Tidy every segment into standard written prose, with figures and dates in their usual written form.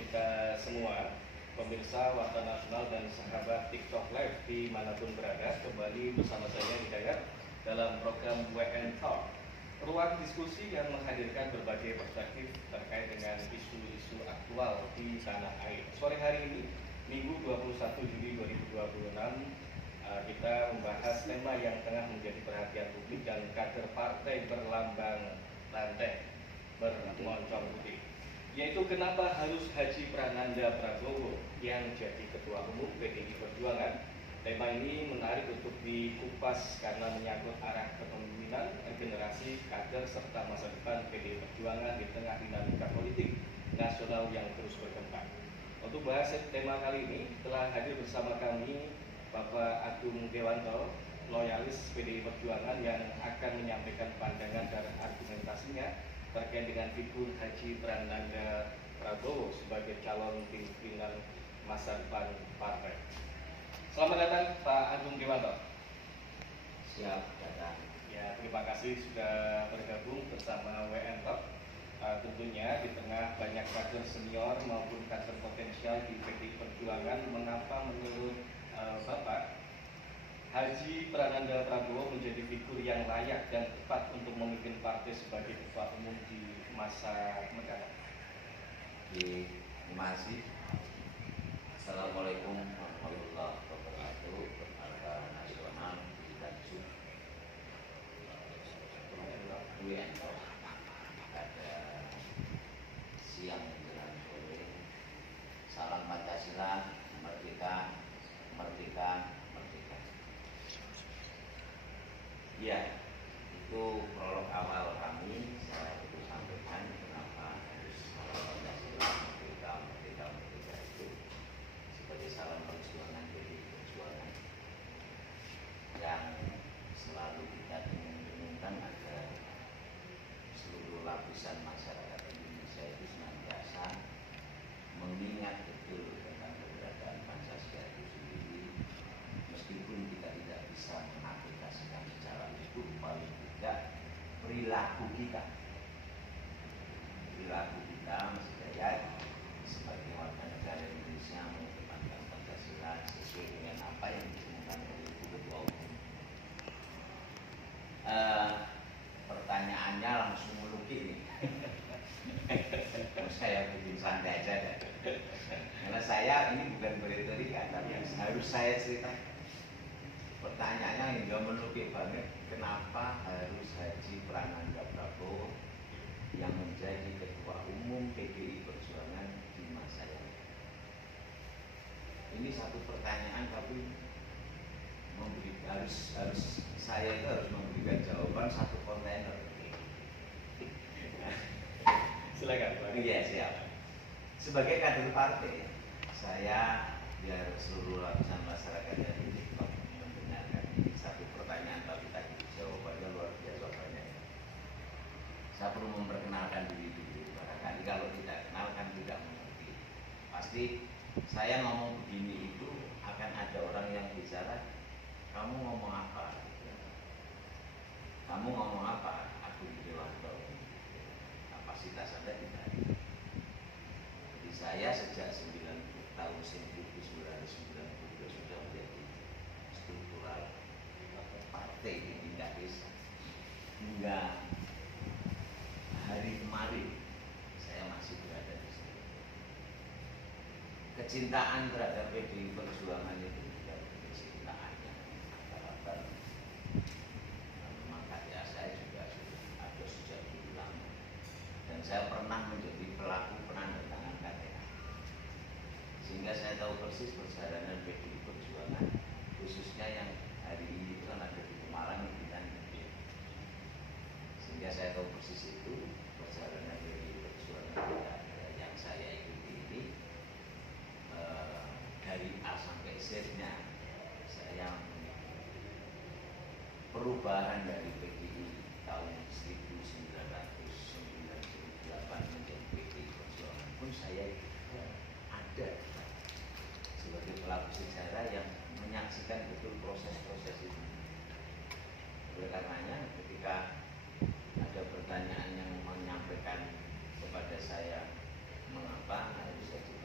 kita semua, pemirsa Warta Nasional dan sahabat TikTok Live dimanapun berada. Kembali bersama saya Hidayat dalam program WN Talk, ruang diskusi yang menghadirkan berbagai perspektif terkait dengan isu-isu aktual di tanah air. Sore hari ini, Minggu 21 Juli 2026, kita membahas tema yang tengah menjadi perhatian publik dan kader partai berlambang banteng bermoncong putih, yaitu kenapa harus Haji Prananda Prabowo yang jadi Ketua Umum PDI Perjuangan. Tema ini menarik untuk dikupas karena menyangkut arah kepemimpinan generasi kader serta masa depan PDI Perjuangan di tengah dinamika politik nasional yang terus berkembang. Untuk bahas tema kali ini telah hadir bersama kami Bapak Agung Dewanto, loyalis PDI Perjuangan, yang akan menyampaikan pandangan dan argumentasinya terkait dengan figur Haji Prananda Prabowo sebagai calon pimpinan masa depan partai. Selamat datang Pak Agung Dewanto. Siap datang. Ya, terima kasih sudah bergabung bersama WN Talk. Tentunya di tengah banyak kader senior maupun kader potensial di PDI Perjuangan, mengapa menurut Bapak Haji Prananda Prabowo menjadi figur yang layak dan tepat untuk memimpin partai sebagai ketua umum di masa mendatang? Terima kasih. Assalamualaikum warahmatullahi wabarakatuh. Warta Nasional dan WNO pada siang menjelang sore. Salam Pancasila, merdeka, merdeka, merdeka. Ya, itu prolog awal kami. Saya perlu sampaikan kenapa harus Pancasila, merdeka, merdeka, merdeka itu sebagai salam perjuangan PDI Perjuangan yang selalu kita dengung-dengungkan agar seluruh lapisan masyarakat Indonesia itu senantiasa mengingat betul tentang keberadaan Pancasila itu sendiri, meskipun kita tidak bisa mengaplikasikan secara hidup, paling tidak perilaku kita masih jaya sebagai warga negara Indonesia mengedepankan Pancasila sesuai dengan apa yang diumumkan oleh Ibu Ketua Umum. Pertanyaannya langsung melukis nih. Saya bikin santai aja deh. Karena saya ini bukan berretorika, tapi yang harus saya ceritakan. Pertanyaannya hingga melukis banget, kenapa harus Haji Prananda Prabowo yang menjadi Ketua Umum PDI Perjuangan di masa yang akan? Ini satu pertanyaan, tapi saya itu harus memberikan jawaban satu kontainer. Silakan Pak. Iya, siap. Sebagai kader partai, saya biar seluruh lapisan masyarakat dari TikTok mendengarkan satu pertanyaan, tapi tadi jawabannya luar biasa banyak. Saya perlu memperkenalkan diri dulu. Barangkali kalau tidak kenal kan tidak mengerti. Pasti saya ngomong begini itu akan ada orang yang bicara, kamu ngomong apa? Kamu ngomong apa? Aku Dewanto. Kapasitas Anda tidak. Jadi saya sejak tahun 1992 sudah menjadi struktural partai di tingkat desa. Hingga hari kemarin saya masih berada di sini. Kecintaan terhadap PDI Perjuangan itu juga kecintaan yang karakter. Memang karya saya juga ada sejak dulu lama. Dan saya pernah menjadi pelaku penandatangan KTA, sehingga saya tahu persis perjalanan PDI Perjuangan, khususnya yang hari ini itu kan ada di Pemalang, sehingga saya tahu persis itu perjalanan PDI Perjuangan yang saya ikuti ini dari A sampai Z-nya. Saya perubahan dari PDI tahun 1998 menjadi PDI Perjuangan pun saya ada sebagai pelaku sejarah yang menyaksikan betul proses-proses itu. Oleh karenanya ketika ada pertanyaan yang menyampaikan kepada saya mengapa harus Haji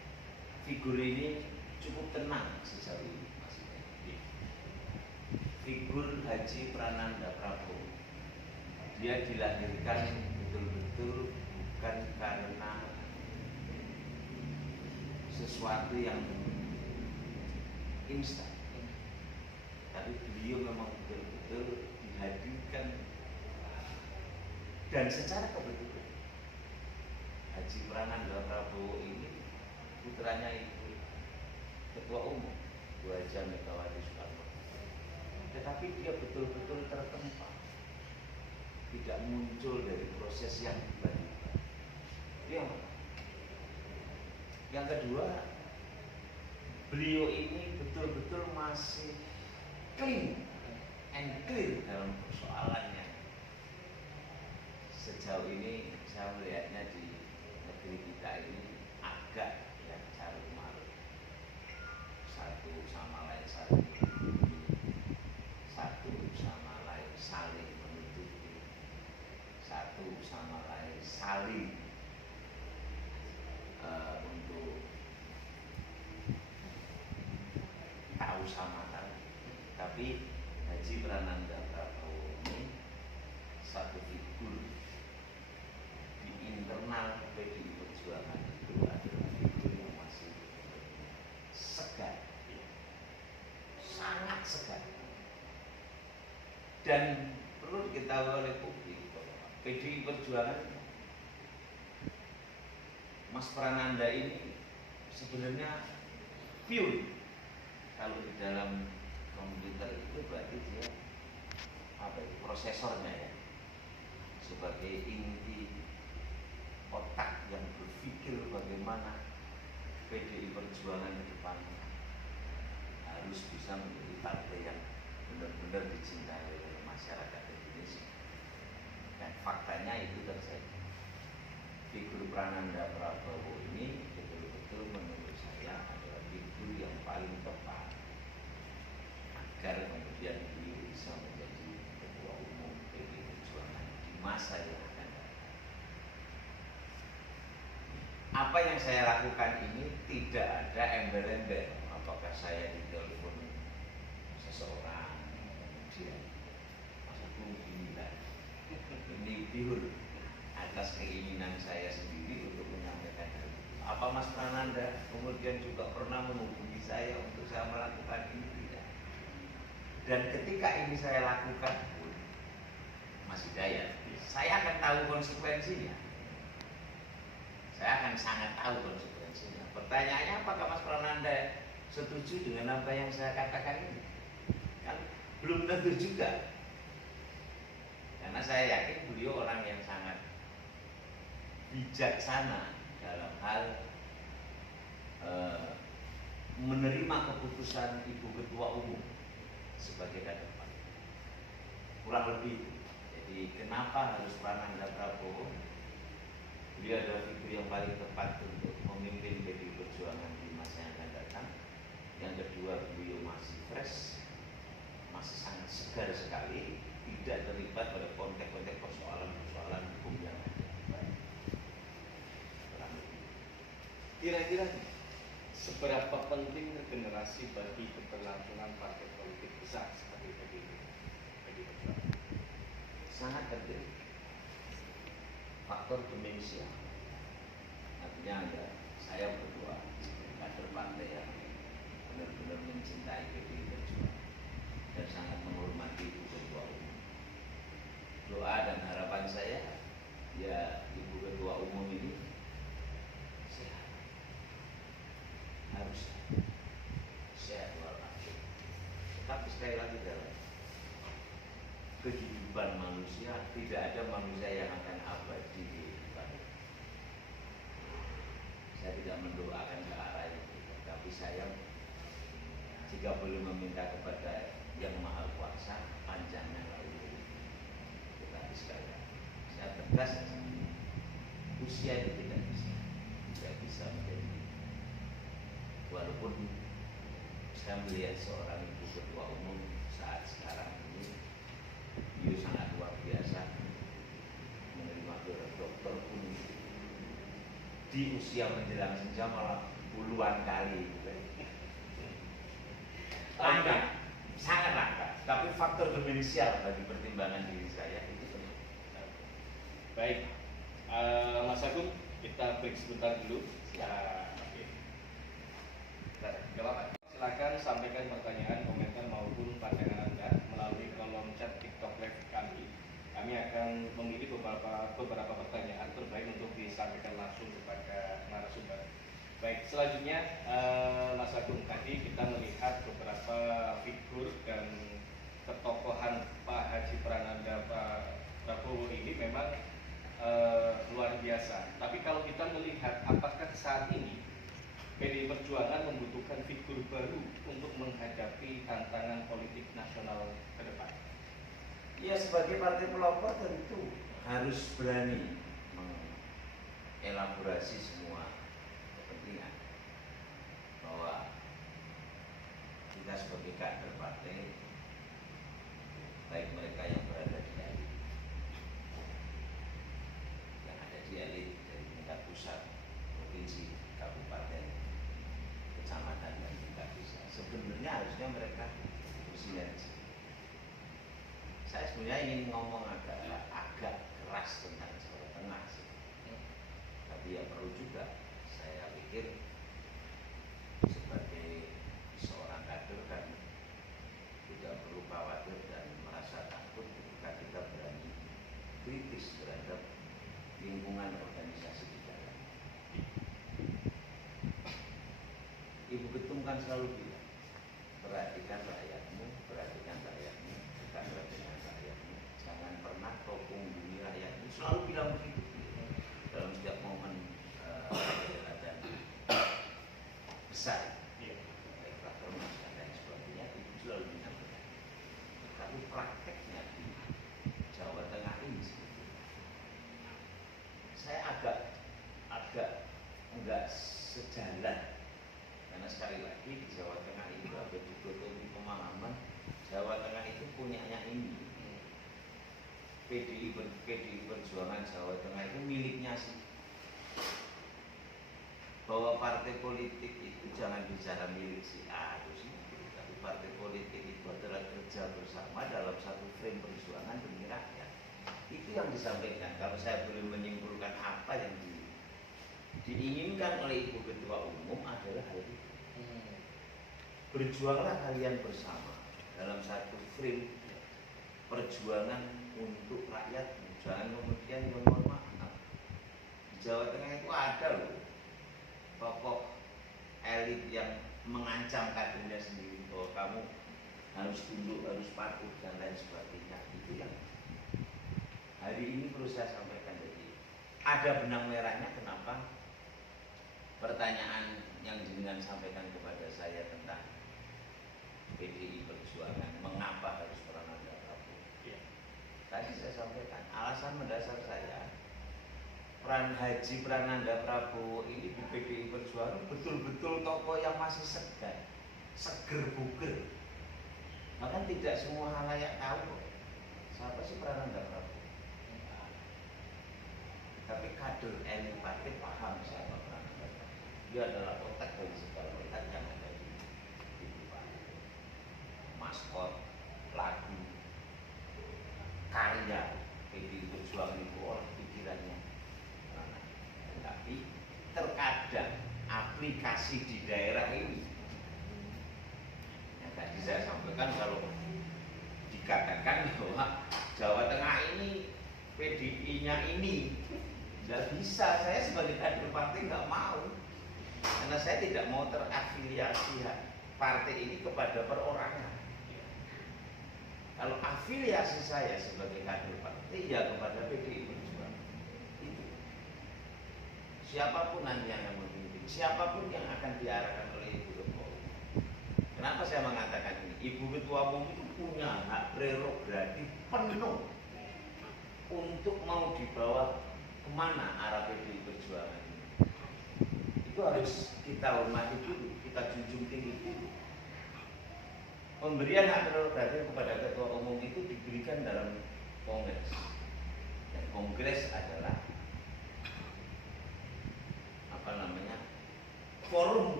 figur ini cukup tenang sejauh ini maksudnya. Figur Haji Prananda Prabowo, dia dilahirkan betul-betul bukan karena sesuatu yang instan, tapi beliau memang betul-betul dihadirkan dan secara kebetulan. Haji Prananda Prabowo ini putranya Ibu Ketua Umum Bu Haja Megawati Soekarno, tetapi dia betul-betul tertempa, tidak muncul dari proses yang tiba-tiba. Yang kedua, beliau ini betul-betul masih clean and clear dalam persoalannya. Sejauh ini saya melihatnya di negeri kita ini agak ya carut marut, satu sama lain saling menutupi, satu sama lain saling untuk tahu sama tahu. Tapi Haji Prananda Prabowo ini satu figur di internal PDI Perjuangan itu adalah figur yang masih segar, sangat segar. Dan perlu diketahui oleh publik bahwa PDI Perjuangan, Mas Prananda ini sebenarnya pure. Kalau di dalam komputer itu berarti dia prosesornya ya, sebagai inti otak yang berpikir bagaimana PDI Perjuangan ke depan harus bisa menjadi partai yang benar-benar dicintai oleh masyarakat Indonesia. Dan faktanya itu terjadi. Figur Prananda Prabowo ini betul-betul menurut saya adalah figur yang paling tepat agar kemudian beliau bisa menjadi Ketua Umum PDI Perjuangan di masa yang akan datang. Apa yang saya lakukan ini tidak ada ember-ember. Apakah saya ditelepon seseorang kemudian maksudku ini pure atas keinginan saya sendiri untuk menyampaikan hal itu. Apa Mas Prananda kemudian juga pernah menghubungi saya untuk saya melakukan ini? Tidak. Dan ketika ini saya lakukan pun Mas Hidayat, saya akan tahu konsekuensinya. Saya akan sangat tahu konsekuensinya. Pertanyaannya, apakah Mas Prananda setuju dengan apa yang saya katakan ini? Kan belum tentu juga. Karena saya yakin beliau orang yang sangat bijaksana dalam hal menerima keputusan Ibu Ketua Umum sebagai kader partai. Kurang lebih. Jadi kenapa harus Prananda Prabowo? Beliau adalah figur yang paling tepat untuk memimpin PDI Perjuangan di masa yang akan datang. Yang kedua, beliau masih fresh, masih sangat segar sekali, tidak terlibat pada konteks-konteks persoalan hukum yang ada. Kira-kira seberapa penting regenerasi bagi keberlangsungan partai politik besar seperti PDI Perjuangan? Sangat penting. Faktor demensia. Artinya saya berdua kader partai yang benar-benar mencintai PDI Perjuangan dan sangat menghormati Ibu Ketua Umum. Doa dan harapan saya, ya Ibu Ketua Umum ini sehat, harus sehat walafiat. Tapi sekali lagi dalam kehidupan manusia tidak ada manusia yang akan abadi di kehidupan. Saya tidak mendoakan ke arah itu, tapi saya jika boleh meminta kepada Yang Maha Kuasa panjangnya lalu. Tetapi sekali lagi saya tegas saja, usia itu tidak bisa menjadi. Walaupun saya melihat seorang Ibu Ketua Umum saat sekarang ini, beliau sangat luar biasa, menerima gelar doktor pun di usia menjelang senja malah puluhan kali. Langka, sangat langka. Tapi faktor dominial bagi pertimbangan diri saya itu penting. Baik, Mas Agung, kita break sebentar dulu. Oke. Gak silakan sampaikan pertanyaan, komentar maupun pandangan Anda melalui kolom chat TikTok Live kami. Kami akan memilih beberapa pertanyaan terbaik untuk disampaikan langsung kepada narasumber. Baik, selanjutnya Mas Agung, tadi kita melihat beberapa figur dan ketokohan Pak Haji Prananda Pak Prabowo ini memang luar biasa. Tapi kalau kita melihat apakah saat ini PDI Perjuangan membutuhkan figur baru untuk menghadapi tantangan politik nasional ke depan? Ya, sebagai partai pelopor tentu harus berani mengelaborasi semua kepentingan, bahwa kita sebagai kader partai, baik mereka yang berada di elit, yang ada di elit dari tingkat pusat, provinsi, kabupaten, kecamatan, dan tingkat desa, sebenarnya harusnya mereka bersinergi. Saya sebenarnya ingin ngomong agak keras tentang Jawa Tengah sih. Tapi ya perlu juga, saya pikir sebagai seorang kader kan tidak perlu khawatir dan merasa takut ketika kita berani kritis terhadap lingkungan organisasi di dalam. Ibu Ketum kan selalu bilang, perhatikan rakyatmu, bukan dengan rakyatmu, jangan pernah kau pungguli rakyatmu. Selalu bilang begitu dalam setiap momen dan besar, baik rakernas dan lain sebagainya, itu selalu menyampaikan. Tapi prakteknya di Jawa Tengah ini sebetulnya saya agak enggak sejalan, karena sekali lagi di Jawa Tengah itu ada dikotomi pemahaman Jawa Tengah itu punyanya ini. PDI Perjuangan Jawa Tengah itu miliknya sih. Bahwa partai politik itu jangan bicara milik si A atau si B, tapi partai politik itu adalah kerja bersama dalam satu frame perjuangan demi rakyat. Itu yang disampaikan. Kalau saya boleh menyimpulkan apa yang diinginkan oleh Ibu Ketua Umum adalah hal itu. Berjuanglah kalian bersama dalam satu frame perjuangan untuk rakyat. Jangan kemudian yang mohon maaf, di Jawa Tengah itu ada loh tokoh elit yang mengancam kadernya sendiri bahwa kamu harus tunduk, harus patuh dan lain sebagainya. Itu yang hari ini perlu saya sampaikan. Jadi ada benang merahnya kenapa pertanyaan yang jenengan sampaikan kepada saya tentang PDI Perjuangan, mengapa harus Prananda Prabowo? Ya. Tadi saya sampaikan, alasan mendasar saya, peran Haji Prananda Prabowo ini di PDI Perjuangan betul-betul tokoh yang masih seger buger. Bahkan tidak semua halayak tahu siapa sih Prananda Prabowo. Tapi kader elit partai paham siapa Prananda Prabowo. Dia adalah otak dari segala otak yang ada di maskot, lagu, karya PDI Perjuangan itu oleh pikirannya. Tapi terkadang aplikasi di daerah ini yang tadi saya sampaikan, kalau dikatakan bahwa Jawa Tengah ini PDI-nya ini tidak bisa, saya sebagai kader partai nggak mau, karena saya tidak mau terafiliasi partai ini kepada perorangan. Kalau afiliasi saya sebagai kader partai ya kepada PDI Perjuangan. Itu. Siapapun nanti yang memimpin, siapapun yang akan diarahkan oleh Ibu Ketua Umum. Kenapa saya mengatakan ini? Ibu Ketua Umum itu punya hak prerogatif penuh untuk mau dibawa kemana arah PDI Perjuangan ini. Itu harus kita hormati dulu, kita junjung tinggi dulu. Pemberian hak prerogatif kepada Ketua Umum itu diberikan dalam Kongres. Dan Kongres adalah forum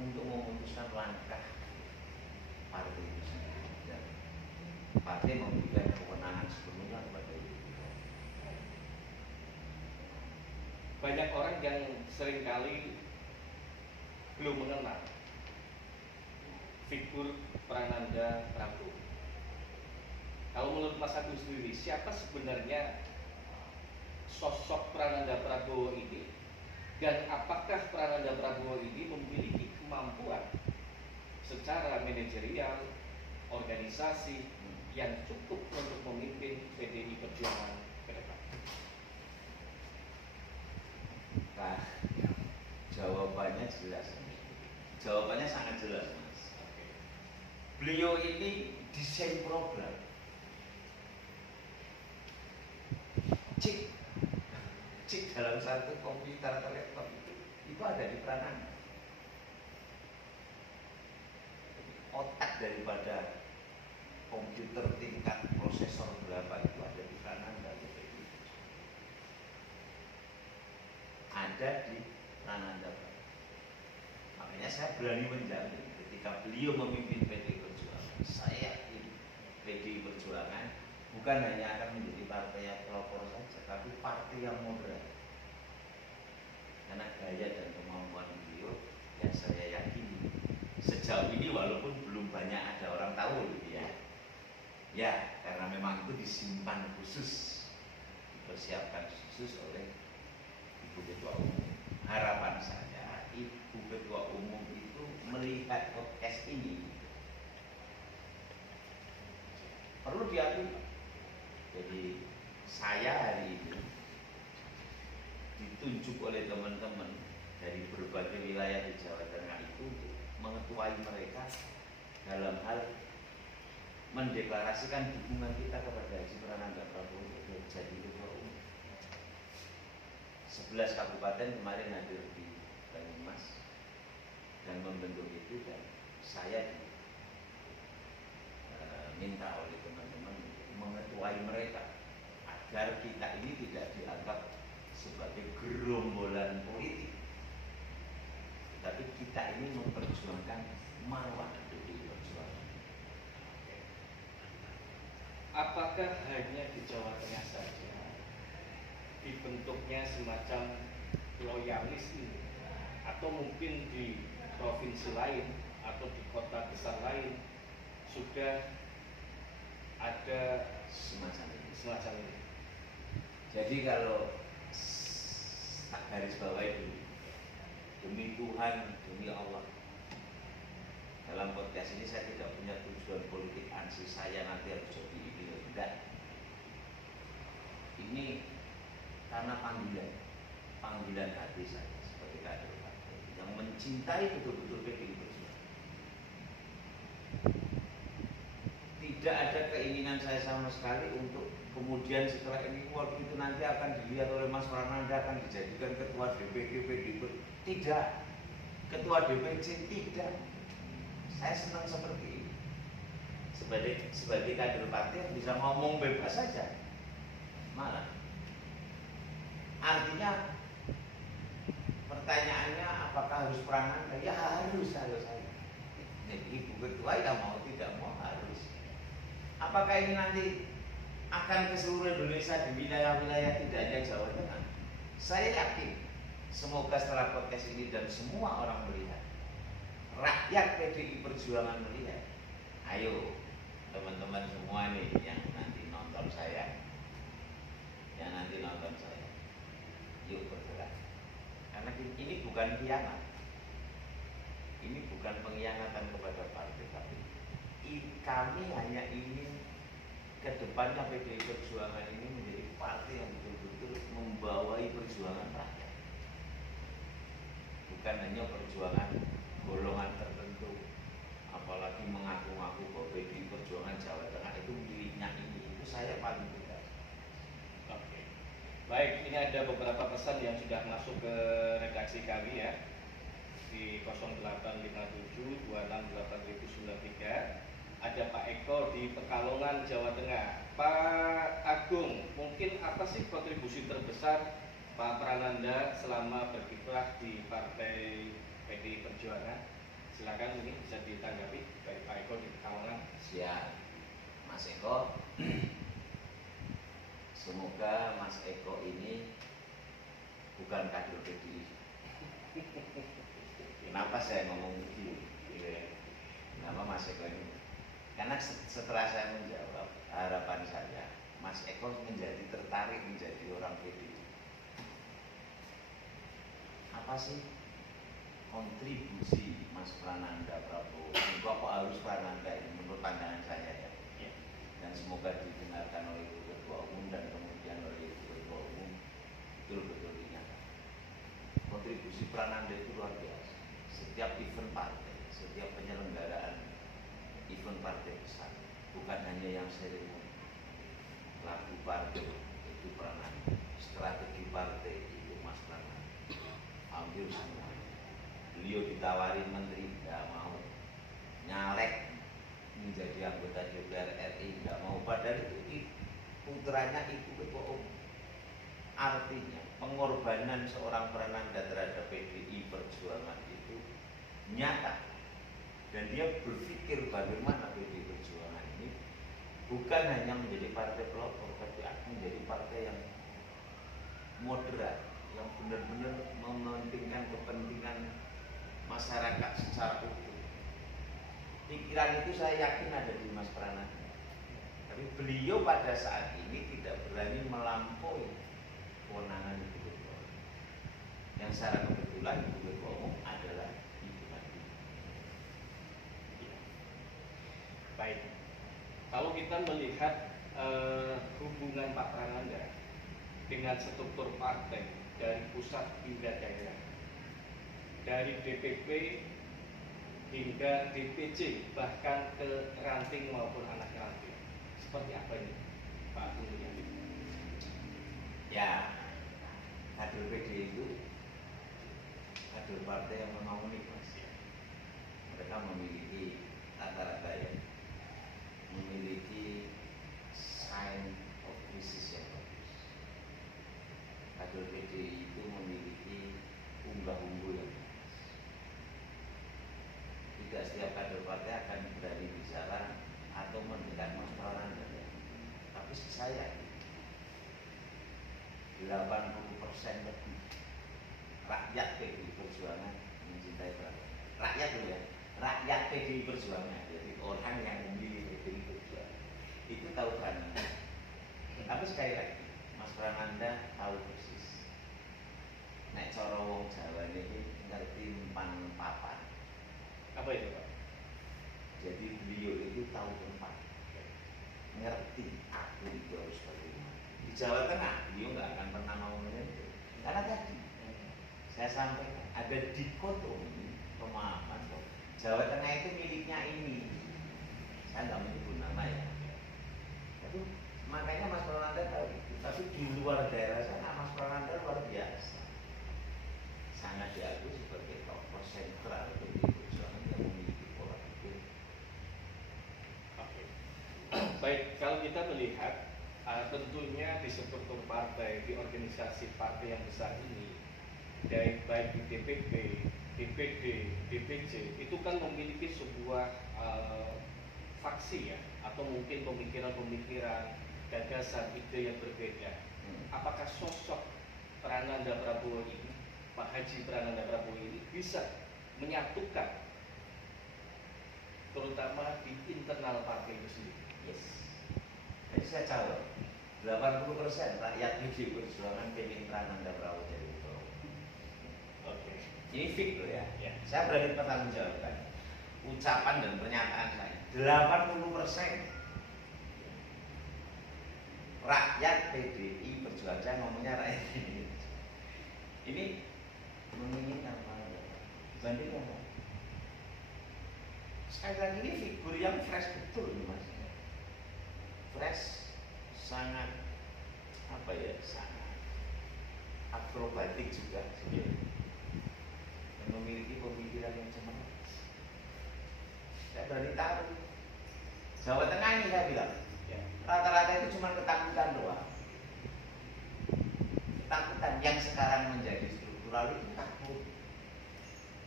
untuk memutuskan langkah partai itu sendiri. Dan partai memberikan kewenangan sepenuhnya kepada itu. Banyak orang yang seringkali belum mengenal figur Prananda Prabowo. Kalau menurut Mas Agung sendiri, siapa sebenarnya sosok Prananda Prabowo ini, dan apakah Prananda Prabowo ini memiliki kemampuan secara manajerial, organisasi yang cukup untuk memimpin PDI Perjuangan ke depan? Nah, jawabannya jelas. Jawabannya sangat jelas, Mas. Beliau ini desain program. Chip dalam satu komputer atau laptop itu ada di Prananda. Otak daripada komputer tingkat prosesor berapa itu ada di Prananda. Ada di Prananda. Makanya saya berani menjamin ketika beliau memimpin PDI Perjuangan, saya yakin PDI Perjuangan bukan hanya akan menjadi partai yang pelopor saja, tapi partai yang moderat. Karena gaya dan kemampuan beliau yang saya yakini sejauh ini walaupun belum banyak ada orang tahu gitu ya. Ya, karena memang itu disimpan khusus, dipersiapkan khusus oleh Ibu Ketua Umum. Harapan saya Ibu Ketua Umum itu melihat podcast ini perlu diakui. Jadi saya hari ini ditunjuk oleh teman-teman dari berbagai wilayah di Jawa Tengah itu untuk mengetuai mereka dalam hal mendeklarasikan dukungan kita kepada Haji Prananda Prabowo untuk jadi Ketua Umum. 11 kabupaten kemarin hadir di Banyumas dan membentuk itu, dan saya minta oleh teman-teman mengetuai mereka agar kita ini tidak dianggap sebagai gerombolan politik, tapi kita ini memperjuangkan marwah PDI Perjuangan. Apakah hanya di Jawa Tengah saja dibentuknya semacam loyalis ini, atau mungkin di provinsi lain atau di kota besar lain sudah ada semacam ini? Jadi kalau tak garis bawahi dulu, demi Tuhan, demi Allah, dalam podcast ini saya tidak punya tujuan politik ansi saya nanti harus jadi ini, tidak. Ini karena panggilan hati saya sebagai kader partai yang mencintai betul-betul PDI Perjuangan. Tidak ada keinginan saya sama sekali untuk kemudian setelah ini waktu itu nanti akan dilihat oleh Mas Prananda akan dijadikan ketua DPD PDI. Tidak. Ketua DPC tidak. Saya senang seperti ini. Sebagai kader partai yang bisa ngomong bebas saja. Malah artinya pertanyaannya apakah harus Prananda? Ya harus saya. Jadi Ibu Ketua ya mau tidak mau harus. Apakah ini nanti akan ke seluruh Indonesia di wilayah-wilayah tidak hanya Jawa Tengah? Saya yakin semoga setelah podcast ini dan semua orang melihat, rakyat PDI Perjuangan melihat, ayo teman-teman semua nih yang nanti nonton saya, yuk bergerak. Karena ini bukan khianat, ini bukan pengkhianatan kepada partai, tapi kami hanya ingin kedepannya PDI Perjuangan ini menjadi partai yang betul-betul membawai perjuangan rakyat, bukan hanya perjuangan golongan tertentu, apalagi mengaku-ngaku bahwa PDI Perjuangan Jawa Tengah itu miliknya ini. Itu saya paling tidak. Oke. Baik, ini ada beberapa pesan yang sudah masuk ke redaksi kami ya, di 0857 268093. Ada Pak Eko di Pekalongan, Jawa Tengah. Pak Agung, mungkin apa sih kontribusi terbesar Pak Prananda selama berkiprah di Partai PDI Perjuangan? Silakan ini bisa ditanggapi baik Pak Eko di Pekalongan. Siap, Mas Eko. Semoga Mas Eko ini bukan kader PDI. Kenapa saya ngomong begitu? Kenapa Mas Eko ini? Karena setelah saya menjawab, harapan saya Mas Eko menjadi tertarik menjadi orang PDI. Apa sih kontribusi Mas Prananda Prabowo? Kok harus Prananda ini menurut pandangan saya ya? Dan semoga didengarkan oleh Ibu Ketua Umum dan kemudian oleh Ibu Ketua Umum betul-betul dinyatakan. Kontribusi Prananda itu luar biasa. Setiap event partai, setiap penyelenggaraan event partai besar, bukan hanya yang seremoni. Lagu partai itu Prananda, strategi partai itu Mas Prananda. Hampir semua. Beliau ditawari menteri, nggak mau. Nyalek menjadi anggota DPR RI, nggak mau. Padahal itu putranya Ibu Ketua Umum. Artinya pengorbanan seorang Prananda terhadap PDI Perjuangan itu nyata. Dan dia berpikir bagaimana PDI Perjuangan ini bukan hanya menjadi partai pelopor, tapi akan menjadi partai yang moderat, yang benar-benar mementingkan kepentingan masyarakat secara utuh. Pikiran itu saya yakin ada di Mas Prananda. Tapi beliau pada saat ini tidak berani melampaui kewenangan Ibu Ketua Umum. Yang secara kebetulan Ibu Ketua Umum adalah Ibu Mati. Baik, kalau kita melihat hubungan Pak Prananda dengan struktur partai dari pusat hingga daerah, dari DPP hingga DPC, bahkan ke ranting maupun anak ranting, seperti apa ini Pak Agung Mulyadi? Ya, kader PDI itu kader partai yang memang unik, Mas. Mereka memiliki rata-rata ya, memiliki sign of crisis yang bagus. Kader PDI itu memiliki unggah-ungguh yang bagus. Tidak setiap kader partai akan berani bicara atau mendekat Mas Prananda. Tapi saya 80% lebih rakyat PDI Perjuangan mencintai Prabowo. Rakyat dulu ya, rakyat PDI Perjuangan. Jadi orang yang memilih PDI Perjuangan itu tahu Prananda. Tapi sekali lagi, Mas Prananda tahu persis. Nek cara wong Jawa ini ngerti empan papan. Apa itu Pak? Jadi beliau itu tahu tempat, ngerti aku itu harus bagaimana. Di Jawa Tengah beliau nggak akan pernah mau menyentuh, karena tadi saya sampaikan ada dikotomi pemahaman bahwa Jawa Tengah itu miliknya ini. Saya nggak menyebut nama ya. Tapi makanya Mas Prananda tahu itu. Tapi di luar daerah sana Mas Prananda luar biasa, sangat diakui sebagai tokoh sentral PDI Perjuangan yang memiliki pola pikir. Oke. Baik, kalau kita melihat tentunya di struktur partai, di organisasi partai yang besar ini, dari baik di DPP, DPD, DPC, itu kan memiliki sebuah faksi ya, atau mungkin pemikiran-pemikiran, gagasan, ide yang berbeda. Apakah sosok Prananda Prabowo ini, Pak Haji Prananda Prabowo ini bisa menyatukan terutama di internal partai itu sendiri? Yes. Jadi saya jawab 80% rakyat PDI Perjuangan pengen Prananda Prabowo jadi ketua umum. Oke. Ini fix loh ya. Ya. Saya berani pertanggungjawabkan ucapan dan pernyataan saya. 80% rakyat PDI Perjuangan, saya ngomongnya rakyat PDI. Ini menginginkan Prananda dibanding apa? Sekali lagi ini figur yang fresh betul nih Mas. Fresh, sangat apa ya, sangat akrobatik juga sebenarnya, dan memiliki pemikiran yang cemerlang. Saya berani taruh Jawa Tengah ini saya bilang Ya. rata-rata itu cuma ketakutan doang. Ketakutan yang sekarang menjadi struktural itu takut.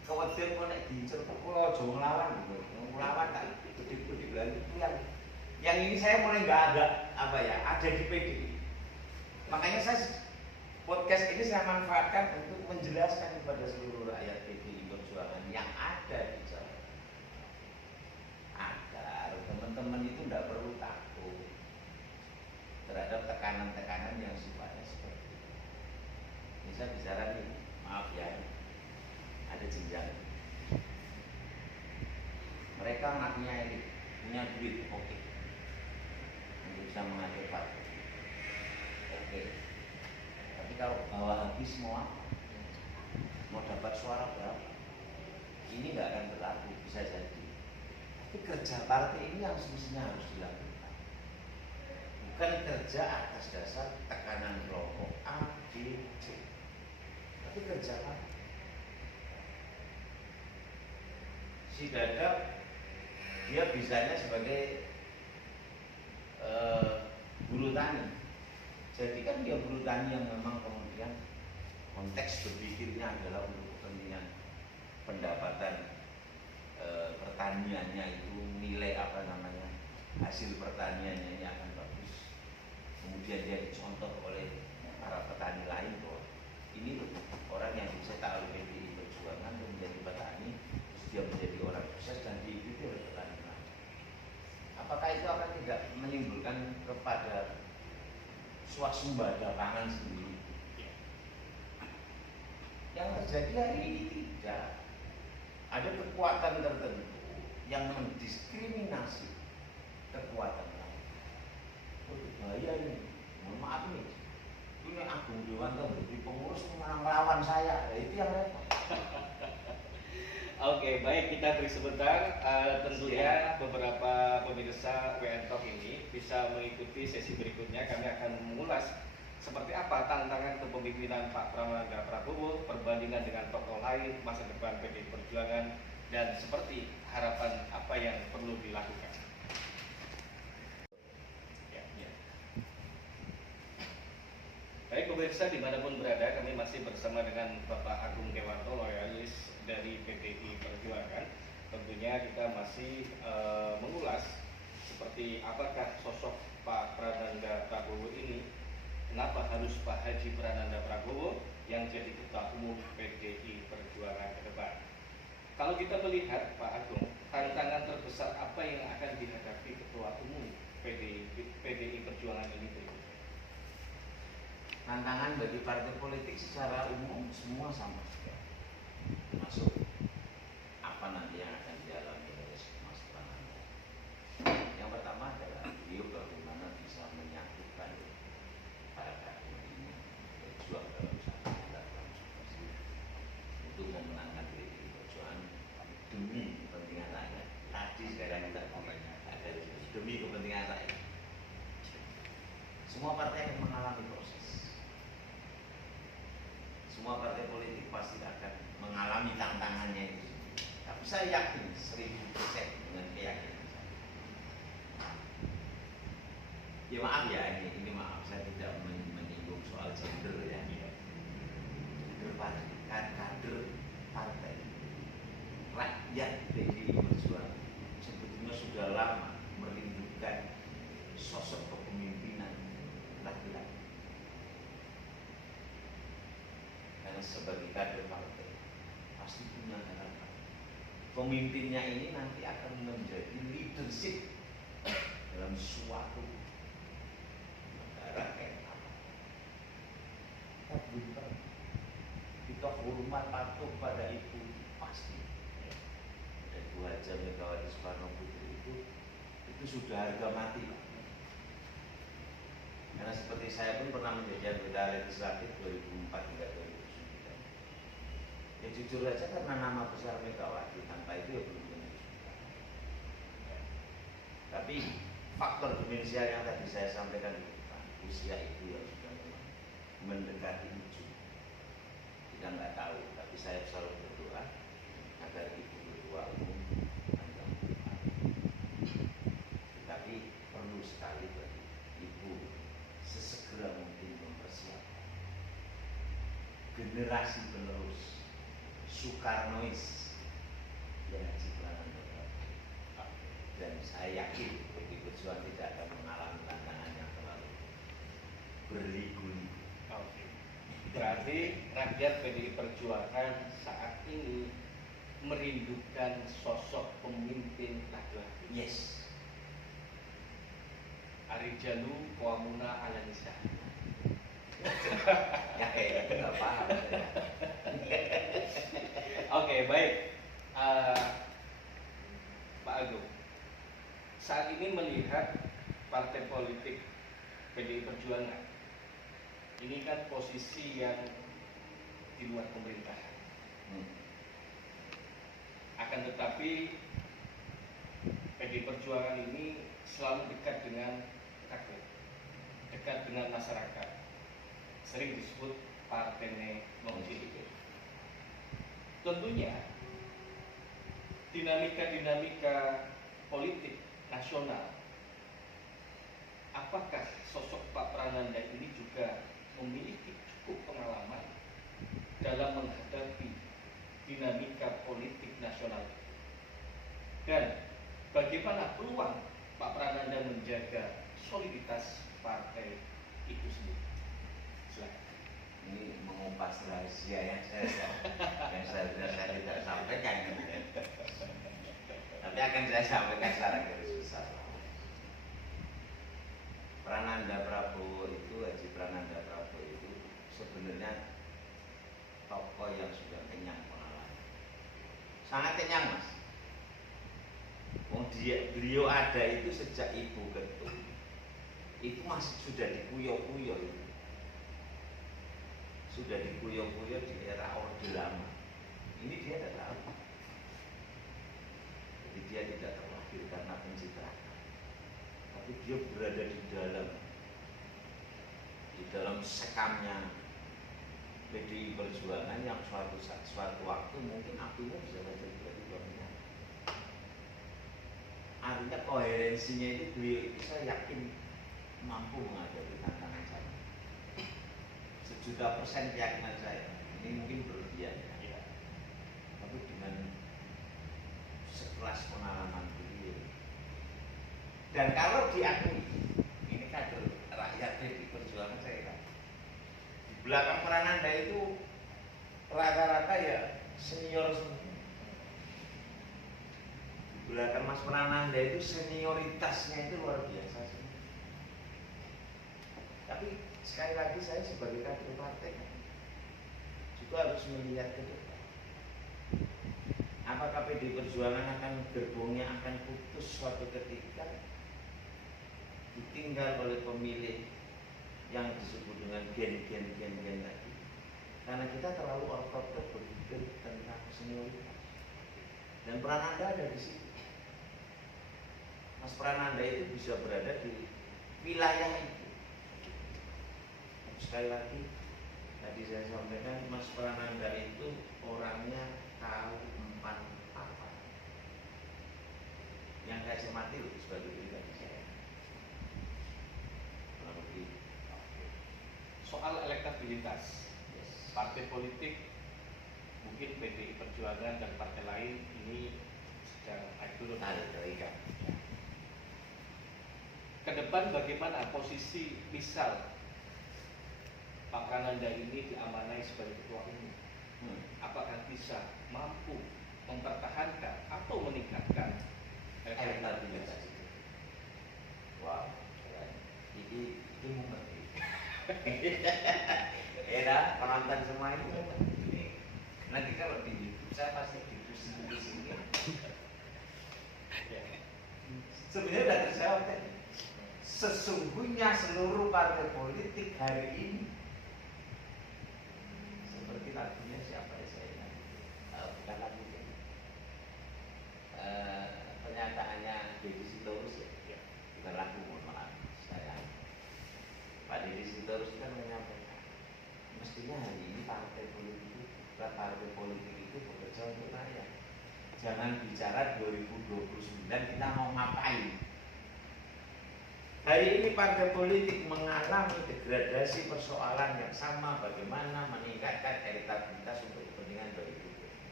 Keweden kok nek dicerpuk kula aja nglawan. Nglawan tak gede-gede lagi yang ini saya mulai nggak ada di PDI. Makanya saya podcast ini saya manfaatkan untuk menjelaskan kepada seluruh rakyat PDI Perjuangan yang ada di Jawa agar teman-teman itu tidak perlu takut terhadap tekanan-tekanan yang sifatnya seperti itu. Ini saya bicara nih, maaf ya, ada jenjang. Mereka ngakunya elit, punya duit, oke, untuk bisa mengatur partai, oke. Tapi kalau bawa habis mau apa? Mau dapat suara berapa? Ini nggak akan berlaku, bisa jadi. Tapi kerja partai ini yang semestinya harus dilakukan, bukan kerja atas dasar tekanan kelompok A, B, C, tapi kerja partai. Si Dadap dia bisanya sebagai buruh tani. Jadi kan dia buruh tani yang memang kemudian konteks berpikirnya adalah untuk kepentingan pendapatan pertaniannya itu, nilai hasil pertaniannya ini akan bagus. Kemudian dia dicontoh oleh para petani lain bahwa ini loh orang yang dicetak oleh PDI Perjuangan untuk menjadi petani, terus dia menjadi orang sukses dan diikuti oleh petani lain. Apakah itu akan tidak menimbulkan kepada swasembada pangan sendiri? Yang terjadi hari ini tidak. Ada kekuatan tertentu yang mendiskriminasi kekuatan lain. Oh, bahaya ini. Mohon maaf nih. Ini Agung Dewanto jadi pengurus melawan saya. Nah, itu yang repot. Oke, baik, kita beri sebentar. Tentunya beberapa pemirsa WN Talk ini bisa mengikuti sesi berikutnya. Kami akan mengulas seperti apa tantangan kepemimpinan Pak Pramangga Prabowo, perbandingan dengan tokoh lain, masa depan PDI Perjuangan, dan seperti harapan apa yang perlu dilakukan. Ya. Baik pemirsa dimanapun berada, kami masih bersama dengan Bapak Agung Dewanto, loyalis dari PDI Perjuangan. Tentunya kita masih mengulas seperti apakah sosok Pak Pramangga Prabowo ini. Kenapa harus Pak Haji Prananda Prabowo yang jadi Ketua Umum PDI Perjuangan ke depan? Kalau kita melihat Pak Agung, tantangan terbesar apa yang akan dihadapi Ketua Umum PDI Perjuangan ini berikutnya? Tantangan bagi partai politik secara umum semua sama, termasuk apa nanti yang akan dialami oleh Mas Prananda. Yang pertama adalah beliau bagaimana bisa menyatukan para kader ini berjuang dalam satu transformasi untuk memenangkan PDI Perjuangan demi kepentingan rakyat. Tadi sekarang kita ada demi kepentingan rakyat. Semua partai akan mengalami proses. Semua partai politik pasti akan mengalami tantangannya itu. Tapi saya yakin 1000% dengan keyakinan saya. Ya maaf ya, ini maaf saya tidak menyinggung soal gender ya. Kader partai rakyat PDI Perjuangan sebetulnya sudah lama merindukan sosok kepemimpinan laki-laki. Karena sebagai kader partai pasti punya harapan pemimpinnya ini nanti akan menjadi leadership dalam suatu negara kayak apa. Kita pintar, kita hormat patuh pada itu pasti. Dan Bu Haja Megawati Soekarno Putri itu sudah harga mati. Karena seperti saya pun pernah menjadi anggota legislatif 2004 hingga 2009. Ya jujur aja karena nama besar Megawati, tanpa itu ya belum tentu. Tapi faktor dimensial yang tadi saya sampaikan di depan, usia itu yang sudah mendekati ujung. Kita nggak tahu, tapi saya selalu berdoa agar Ibu Ketua Umum panjang umur. Tapi perlu sekali bagi Ibu sesegera mungkin mempersiapkan generasi penerus Soekarnois yang Haji Prananda Prabowo. Dan saya yakin PDI Perjuangan tidak akan mengalami tantangan yang terlalu berliku-liku. Oke. Berarti rakyat PDI Perjuangan saat ini merindukan sosok pemimpin laki-laki. Yes. Arijalu Wamuna Alanisa. Ya kayak itu nggak paham. Oke, baik. Pak Agung, saat ini melihat partai politik PDI Perjuangan, ini kan posisi yang di luar pemerintahan. Akan tetapi PDI Perjuangan ini selalu dekat dengan rakyat, dekat dengan masyarakat. Sering disebut partai non-politik. Tentunya dinamika politik nasional, apakah sosok Pak Prananda ini juga memiliki cukup pengalaman dalam menghadapi dinamika politik nasional, dan bagaimana peluang Pak Prananda menjaga soliditas partai itu sendiri? Silakan. Ini mengupas rahasia yang saya tidak sampaikan. Tapi akan saya sampaikan secara garis besar. Prananda Prabowo itu, Haji Prananda Prabowo itu sebenarnya tokoh yang sudah kenyang pengalaman. Sangat kenyang, Mas. Beliau ada itu sejak Ibu Ketum. Itu masih sudah dikuyok-kuyok itu. Sudah dikuyok-kuyok di era Orde Lama. Ini dia tidak tahu. Jadi dia tidak terlahir karena pencitraan, tapi dia berada di dalam sekamnya PDI Perjuangan yang suatu waktu mungkin apinya bisa saja tiba-tiba menyala. Artinya koherensinya itu beliau itu saya yakin mampu menghadapi tantangan saya. 1.000.000% keyakinan saya. Ini mungkin berlebihan ya. Tapi dengan sekelas pengalaman beliau. Dan kalau diakui, ini kader rakyat PDI Perjuangan saya kan. Di belakang Prananda itu rata-rata ya senior semua. Di belakang Mas Prananda itu senioritasnya itu luar biasa sih. Tapi sekali lagi saya sebagai kader partai juga harus melihat ke depan. Apakah PDI Perjuangan akan gerbongnya akan putus suatu ketika, ditinggal oleh pemilih yang disebut dengan gen tadi? Karena kita terlalu ortodoks berpikir tentang senioritas. Dan Prananda ada di situ. Mas Prananda itu bisa berada di wilayah itu. Sekali lagi, tadi saya sampaikan Mas Prananda itu orangnya tahu empan apa. Yang saya cermati loh sebagai pribadi saya. Soal elektabilitas, partai politik mungkin PDI Perjuangan dan partai lain ini sedang naik turun. Ke depan bagaimana posisi misal Pak Prananda ini diamanai sebagai ketua umum? Apakah bisa mampu mempertahankan atau meningkatkan elektabilitas? Wow, ini mengerti. Ya, penonton semua itu ini. Nanti kalau di YouTube saya pasti di sini. Sebenarnya dari saya tadi, sesungguhnya seluruh partai politik hari ini seperti lagunya siapa ya saya ingat, bukan lagunya, pernyataannya Deddy Sitorus ya, bukan lagu, mohon maaf saya. Pak Deddy Sitorus kan menyampaikan, mestinya hari ini partai politik itu bekerja untuk rakyat. Jangan bicara 2029 kita mau ngapain. Hari ini partai politik mengalami degradasi persoalan yang sama, bagaimana meningkatkan elektabilitas untuk kepentingan 2024.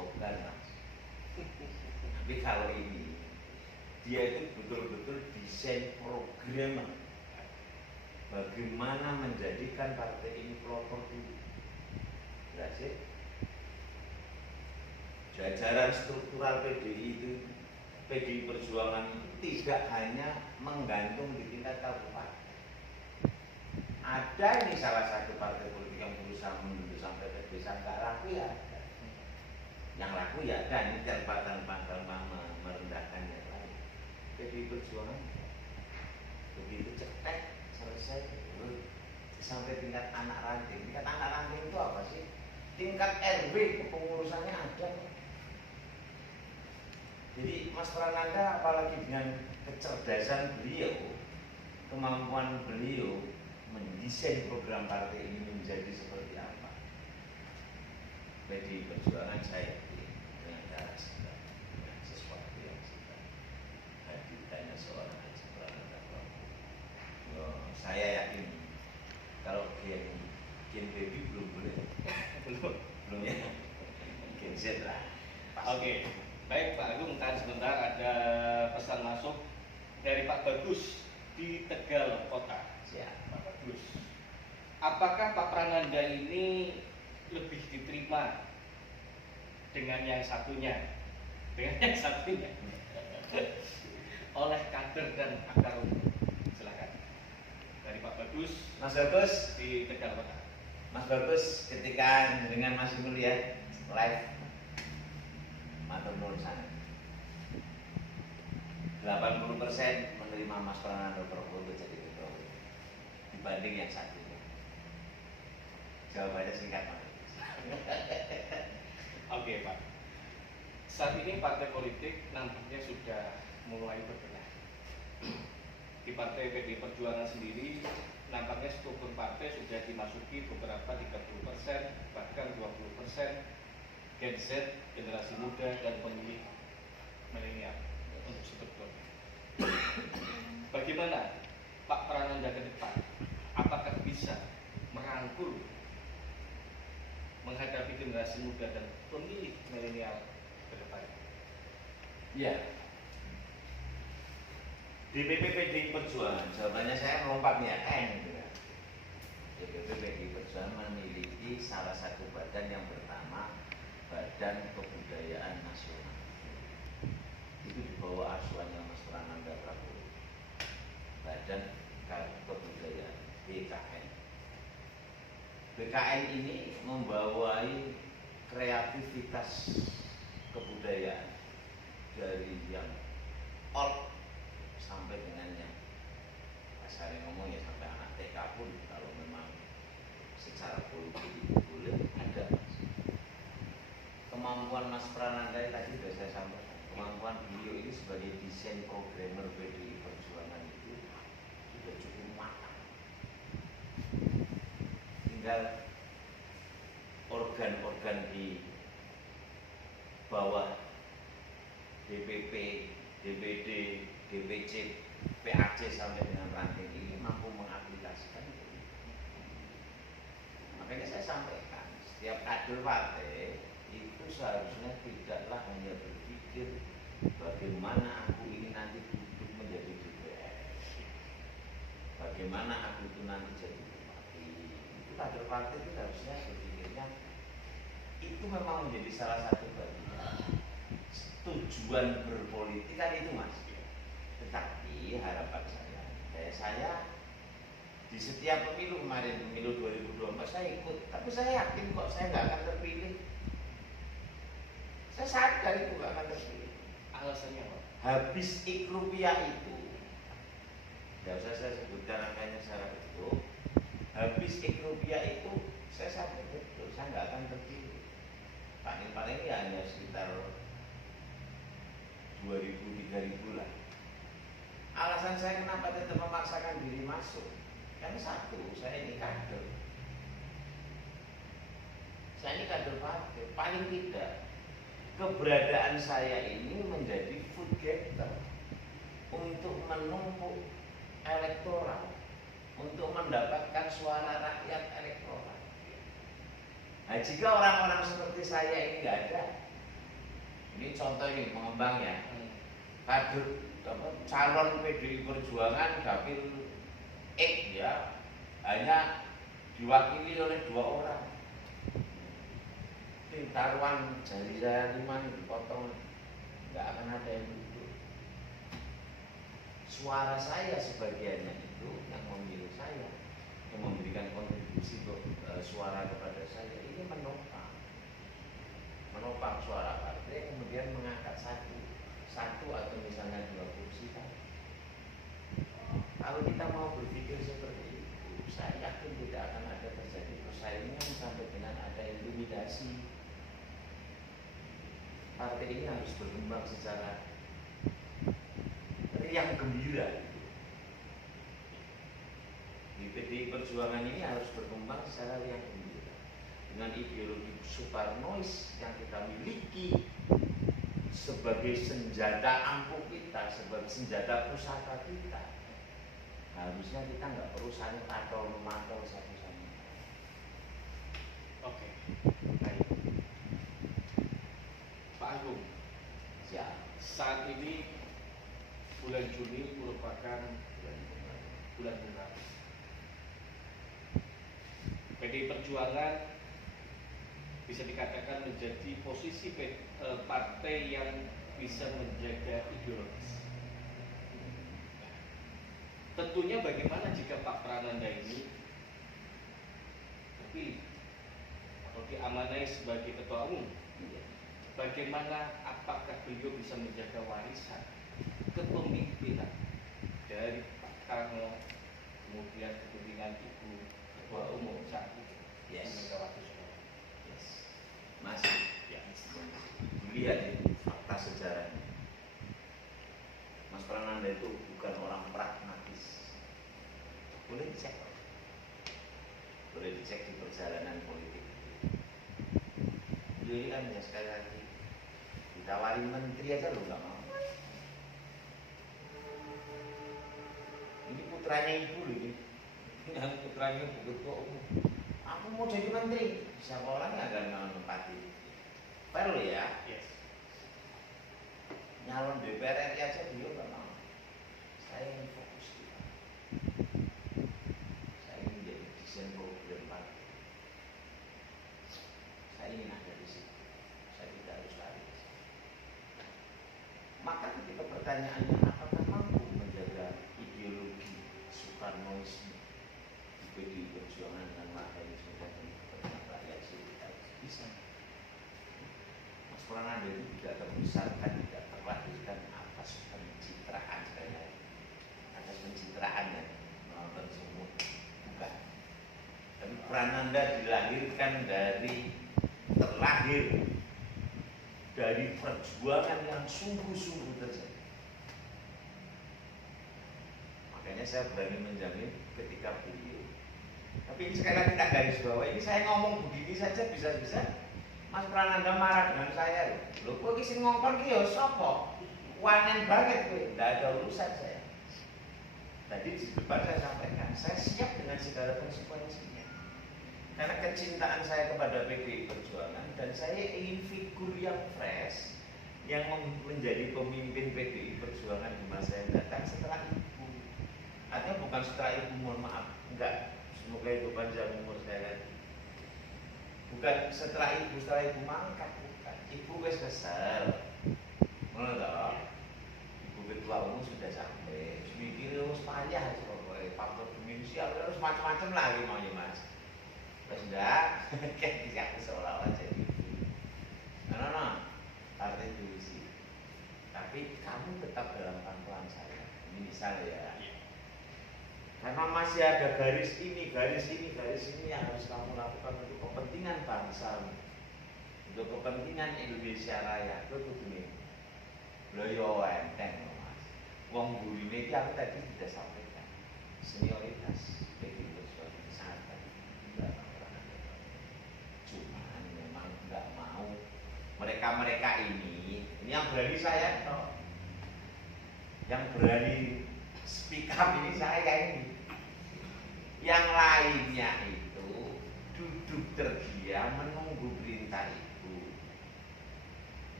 Tapi kalau ini dia itu betul-betul desain program bagaimana menjadikan partai ini pelopor dulu. Enggak sih? Jajaran struktural PDI Perjuangan itu tidak hanya menggantung di tingkat kabupaten. Ada ini salah satu partai politik yang berusaha menuju sampai ke desa, nggak laku ya. Yang laku ya ada, ini tanpa merendahkan yang lain. PDI Perjuangan begitu cetek selesai sampai tingkat anak ranting. Tingkat anak ranting itu apa sih? Tingkat RW kepengurusannya ada. Jadi Mas Prananda apalagi dengan kecerdasan beliau, kemampuan beliau mendesain program partai ini menjadi seperti apa. PDI Perjuangan saya dengan cara sedang dengan sesuatu yang sedang hadirkannya seorang Haji Prananda Prabowo. Saya yakin kalau Gen Baby belum boleh, belum ya, Gen Z lah. Oke, baik Pak Agung, tahan sebentar, ada pesan masuk dari Pak Bagus di Tegal Kota. Siap. Pak Bagus, apakah Pak Prananda ini lebih diterima dengan yang satunya, oleh kader dan akar rumput? Silakan dari Pak Bagus. Mas Bagus Di Tegal Kota. Mas Bagus, ketika dengan Mas melihat live matur nuwun sangat. 80% menerima Mas Prananda Prabowo untuk jadi ketua umum dibanding yang satunya. Jawabannya singkat, Mas. Oke Pak, saat ini partai politik nampaknya sudah mulai berbenah. Di partai PDI Perjuangan sendiri nampaknya struktur partai sudah dimasuki beberapa 30%, bahkan 20% Gen Z, generasi muda, dan pemilih milenial untuk strukturnya. Bagaimana Pak Prananda ke depan? Apakah bisa merangkul menghadapi generasi muda dan pemilih milenial ke depan? Iya. DPP PDI Perjuangan, jawabannya saya melompatnya N. DPP PDI Perjuangan memiliki salah satu badan yang pertama, Badan Kebudayaan Nasional. Itu di bawah asuhannya Mas Prananda Prabowo. Badan Kebudayaan BKN. BKN ini membawai kreativitas kebudayaan dari yang old sampai dengan yang kasarnya ngomong ya sampai anak TK pun kalau memang secara politik itu boleh ada. Kemampuan Mas Prananda tadi sudah saya sampaikan. Kemampuan beliau ini sebagai desain programmer PDI Perjuangan itu sudah cukup matang. Tinggal organ-organ di bawah DPP, DPD, DPC, PAC sampai dengan ranting ini mampu mengaplikasikan itu. Makanya saya sampaikan, setiap kader partai itu seharusnya tidaklah hanya berpikir bagaimana aku ini nanti duduk menjadi DPR, bagaimana aku itu nanti jadi bupati. Itu kader partai itu harusnya berpikirnya itu memang menjadi salah satu bagian tujuan berpolitik kan itu, Mas. Tetapi harapan saya di setiap pemilu kemarin, pemilu 2024 saya ikut, tapi saya yakin kok saya nggak akan terpilih. Saya sadar itu nggak akan terpilih. Alasannya apa? Habis rupiah itu, nggak usah saya sebutkan angkanya secara betul. Habis rupiah itu, saya sadar betul saya nggak akan terpilih. Paling-paling ya hanya sekitar 2.000-3.000 lah. Alasan saya kenapa tetap memaksakan diri masuk, karena satu, saya ini kader. Saya ini kader partai. Paling tidak keberadaan saya ini menjadi food getter untuk menumpuk elektoral, untuk mendapatkan suara rakyat elektoral. Nah, jika orang-orang seperti saya ini nggak ada, Ini contoh ini pengembang ya. Kader calon PDI Perjuangan dapil X ya hanya diwakili oleh 2 orang. Ini taruhan jari saya 5 dipotong, nggak akan ada yang duduk. Suara saya sebagiannya itu yang memilih saya, yang memberikan kontribusi untuk suara kepada saya, ini menopang suara partai, kemudian mengangkat satu atau misalnya 2 kursi kan. Kalau kita mau berpikir seperti itu, saya yakin tidak akan ada terjadi persaingan sampai dengan ada intimidasi. Partai ini harus berkembang secara riang gembira. Di PDI Perjuangan ini harus berkembang secara riang gembira dengan ideologi Soekarnois yang kita miliki sebagai senjata ampuh kita, sebagai senjata pusaka kita. Harusnya kita nggak perlu saling matol satu sama lain. Oke, baik. Pak Agung, Siap. saat ini bulan Juni merupakan bulan bunga. PDI Perjuangan bisa dikatakan menjadi posisi partai yang bisa menjaga ideologis. Tentunya bagaimana jika Pak Prananda ini terpilih atau diamanai sebagai ketua umum? Bagaimana apakah beliau bisa menjaga warisan kepemimpinan dari Pak Karno, kemudian kepemimpinan Ibu Ketua Umum saat itu, Yes. Megawati Soekarno. Yes. Masih. Ya. Lihat ini fakta sejarahnya. Mas Prananda itu bukan orang pragmatis. Boleh dicek di perjalanan politik. Beliau kan ya sekali lagi ditawari menteri aja lo nggak mau. Ini putranya ibu loh ini. Yang putranya ibu ketua umum. Aku mau jadi menteri. Siapa orang nggak akan mau nempati. Fair lo ya. Yes. Nyalon DPR RI aja beliau nggak mau. Saya ingin fokus kita. Saya ingin jadi desain program partai. Saya ingin ada di situ. Saya tidak harus lari. Maka ketika pertanyaannya apakah mampu menjaga ideologi Soekarnoisme di PDI Perjuangan dan menghargai sebagai kepentingan rakyat kita bisa. Mas Prananda itu tidak terbesarkan, tidak terlahirkan atas pencitraan sekali, atas pencitraan yang menonton semua, bukan. Tapi Prananda dilahirkan terlahir dari perjuangan yang sungguh-sungguh terjadi. Makanya saya berani menjamin ketika beliau. Tapi ini sekali lagi kita garis bawah, ini saya ngomong begini saja bisa-bisa Mas Prananda marah dengan saya. Loh, kok kisi ngongkon ki ya sapa? Wanen banget kowe, enggak ada urusan saya. Tadi di depan saya sampaikan, saya siap dengan segala konsekuensinya. Karena kecintaan saya kepada PDI Perjuangan dan saya ingin figur yang fresh yang menjadi pemimpin PDI Perjuangan di masa yang datang setelah ibu. Artinya bukan setelah ibu, mohon maaf, enggak. Semoga itu panjang umur saya lagi. Bukan setelah ibu mangkat, bukan. Ibu wis besar. Ngono to. Ibu ketua umum sudah sampai. Mikir wis payah pokoknya faktor dimensi harus macam-macam lagi maunya Mas. Sudah, kayak aku seolah-olah jadi no, partai diisi. Tapi kamu tetap dalam pantauan saya. Ini misalnya ya. Karena masih ada garis ini yang harus kamu lakukan untuk kepentingan bangsa, untuk kepentingan Indonesia Raya. Itu begini. Loyo enteng loh Mas. Wong burine iki aku tadi sudah sampaikan. Senioritas PDI Perjuangan sangat cuman memang nggak mau mereka ini yang berani saya toh, yang berani speak up ini saya ini, yang lainnya itu duduk terdiam menunggu perintah ibu.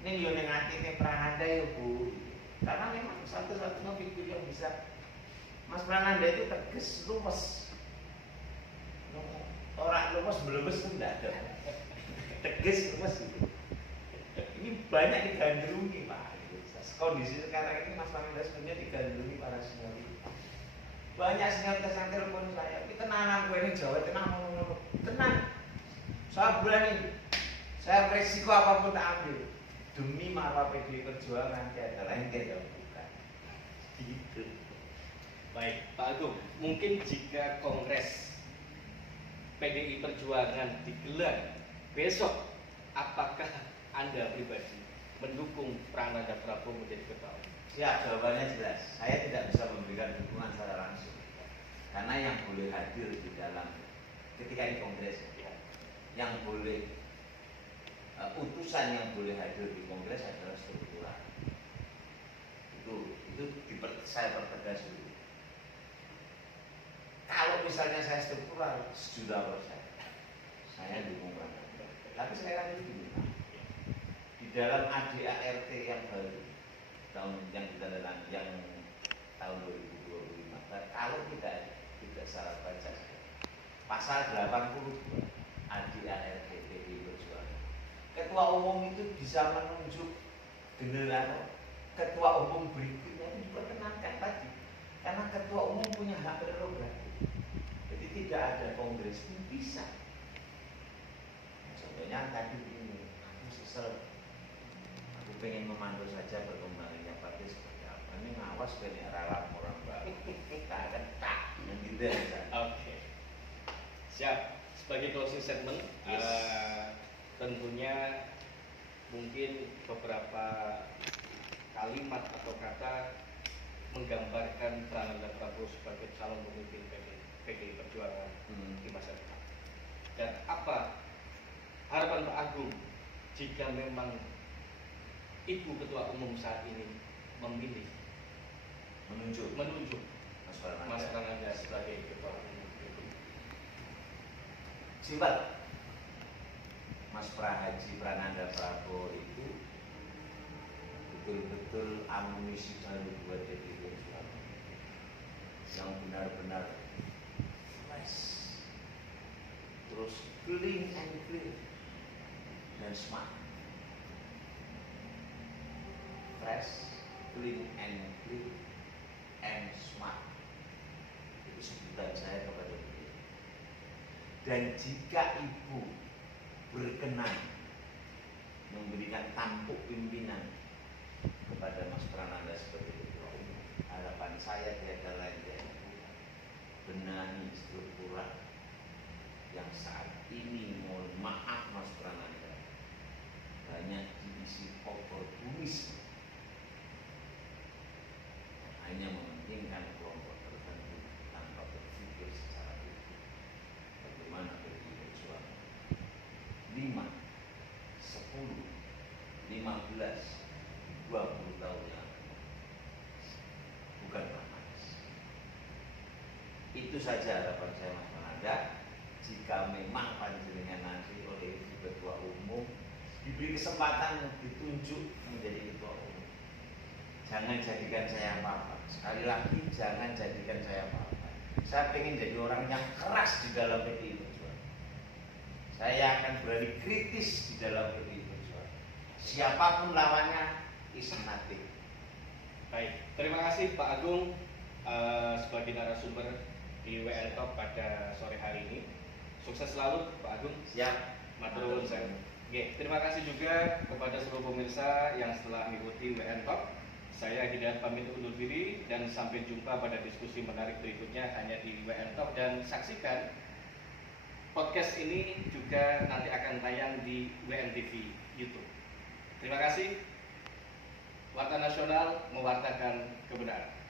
Ini yo ning atine Prananda ya Bu. Karena memang satu-satunya figur yang bisa Mas Prananda itu tegas, lumes. Orang lumes belemes pun tidak ada. Tegas lumes itu. Ini banyak digandrungi Pak. Kondisi sekarang ini Mas Prananda sebenarnya digandrungi para senior. Banyak senioritas yang telepon saya, ini tenanan gue ini Jawa tenang, tenang. Saya berani, saya resiko apapun tak ambil demi marwah PDI Perjuangan adalah ente dong, bukan. Gitu. Baik, Pak Agung, mungkin jika Kongres PDI Perjuangan digelar besok, apakah Anda pribadi mendukung Prananda Prabowo menjadi ketua umum? Siap, jawabannya jelas. Saya tidak bisa memberikan dukungan secara langsung. Karena yang boleh hadir di dalam ketika di kongres, yang boleh utusan yang boleh hadir di kongres adalah struktural. Itu saya pertegas dulu. Kalau misalnya saya struktural, sejuta %, saya dukung Prananda. Tapi sekarang itu gini, di dalam ADART yang baru tahun yang ditandatangani yang tahun 2025, kalau tidak salah baca pasal 82 ADART PDI Perjuangan, ketua umum itu bisa menunjuk general ketua umum berikutnya yang diperkenankan tadi, karena ketua umum punya hak prerogatif. Jadi tidak ada kongres pun bisa. Contohnya tadi ini, aku sesel, aku pengen memantau saja perkembangannya partai seperti apa. Ini ngawas banyak ralam orang baru. Kita akan tak gitu aja. Oke, siap. Sebagai closing statement, Yes. Tentunya mungkin beberapa kalimat atau kata menggambarkan Prananda Prabowo sebagai calon pemimpin PDI Perjuangan di masa depan. Dan apa harapan Pak Agung jika memang Ibu Ketua Umum saat ini memilih menunjuk Mas Prananda sebagai Ketua Umum? Simpel. Mas Haji Prananda Prabowo itu betul-betul amunisi baru buat PDI Perjuangan yang benar-benar fresh, terus clean and clear dan smart. Fresh, clean and clear and smart. Itu sebutan saya kepada beliau. Dan jika Ibu berkenan memberikan tampuk pimpinan kepada Mas Prananda sebagai ketua umum, harapan saya tiada lain yaitu benahi struktural yang saat ini, mohon maaf Mas Prananda, banyak diisi oportunis, hanya mementingkan kelompok tertentu tanpa berpikir secara utuh bagaimana PDI Perjuangan 5, 10, 15, 20 tahun yang bukan manis. Itu saja harapan saya Mas Prananda. Jika memang panjenengan nanti oleh Ibu Ketua Umum diberi kesempatan ditunjuk menjadi Ketua Umum, jangan jadikan saya apa-apa. Sekali lagi, jangan jadikan saya apa-apa. Saya pengen jadi orang yang keras di dalam PDI Perjuangan. Saya akan berani kritis di dalam PDI Perjuangan. Siapapun lawannya, is nothing. Baik, terima kasih Pak Agung sebagai narasumber di WN Talk pada sore hari ini. Sukses selalu Pak Agung. Siap. Matur nuwun saya. Oke, terima kasih juga kepada seluruh pemirsa yang setelah mengikuti WN Talk. Saya Hidayat pamit undur diri dan sampai jumpa pada diskusi menarik berikutnya hanya di WN Talk, dan saksikan podcast ini juga nanti akan tayang di WNTV YouTube. Terima kasih. Warta Nasional mewartakan kebenaran.